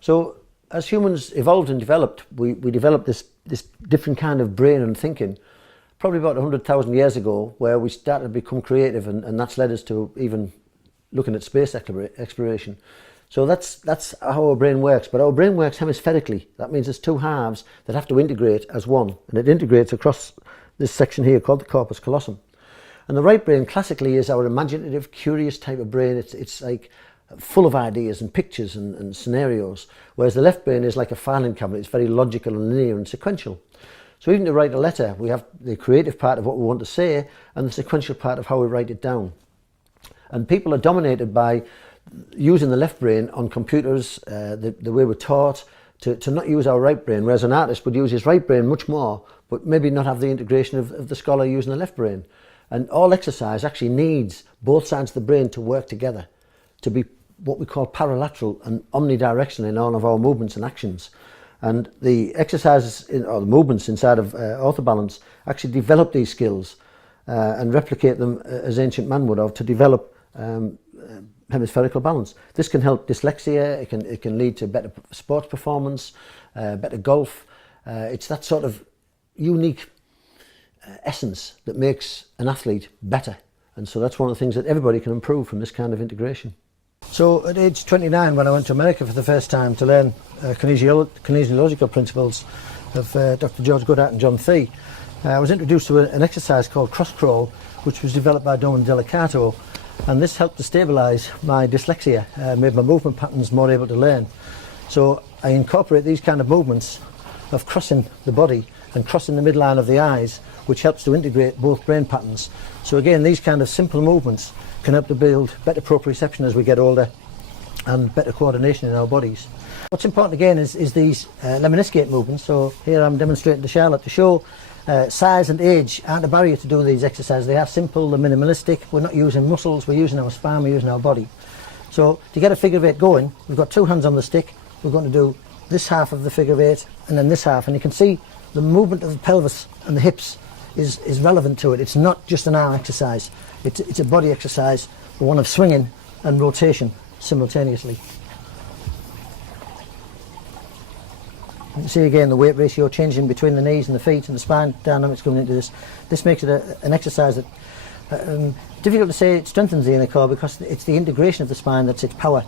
So as humans evolved and developed, we developed this different kind of brain and thinking, probably about 100,000 years ago, where we started to become creative, and that's led us to even looking at space exploration. So that's how our brain works. But our brain works hemispherically. That means there's two halves that have to integrate as one, and it integrates across this section here called the corpus callosum. And the right brain classically is our imaginative, curious type of brain. It's like full of ideas and pictures and scenarios, whereas the left brain is like a filing cabinet. It's very logical and linear and sequential. So even to write a letter, we have the creative part of what we want to say and the sequential part of how we write it down. And people are dominated by using the left brain on computers, the way we're taught to not use our right brain, whereas an artist would use his right brain much more, but maybe not have the integration of the scholar using the left brain. And all exercise actually needs both sides of the brain to work together, to be what we call paralateral and omnidirectional in all of our movements and actions. And the exercises or the movements inside of OrthoBalance actually develop these skills and replicate them as ancient man would have to develop hemispherical balance. This can help dyslexia. It can lead to better sports performance, better golf. It's that sort of unique essence that makes an athlete better. And so that's one of the things that everybody can improve from this kind of integration. So at age 29, when I went to America for the first time to learn kinesiological principles of Dr. George Goodhart and John Thie, I was introduced to an exercise called cross crawl, which was developed by Norman Delicato, and this helped to stabilise my dyslexia, made my movement patterns more able to learn. So I incorporate these kind of movements of crossing the body and crossing the midline of the eyes, which helps to integrate both brain patterns. So again, these kind of simple movements can help to build better proprioception as we get older and better coordination in our bodies. What's important again is these lemniscate movements. So here I'm demonstrating to Charlotte to show size and age aren't a barrier to do these exercises. They are simple, they're minimalistic. We're not using muscles, we're using our spine, we're using our body. So to get a figure of eight going, we've got two hands on the stick. We're going to do this half of the figure of eight and then this half, and you can see the movement of the pelvis and the hips is relevant to it. It's not just an arm exercise. It's a body exercise, one of swinging and rotation simultaneously. You can see again the weight ratio changing between the knees and the feet and the spine dynamics coming into this. This makes it an exercise that difficult to say it strengthens the inner core, because it's the integration of the spine that's its power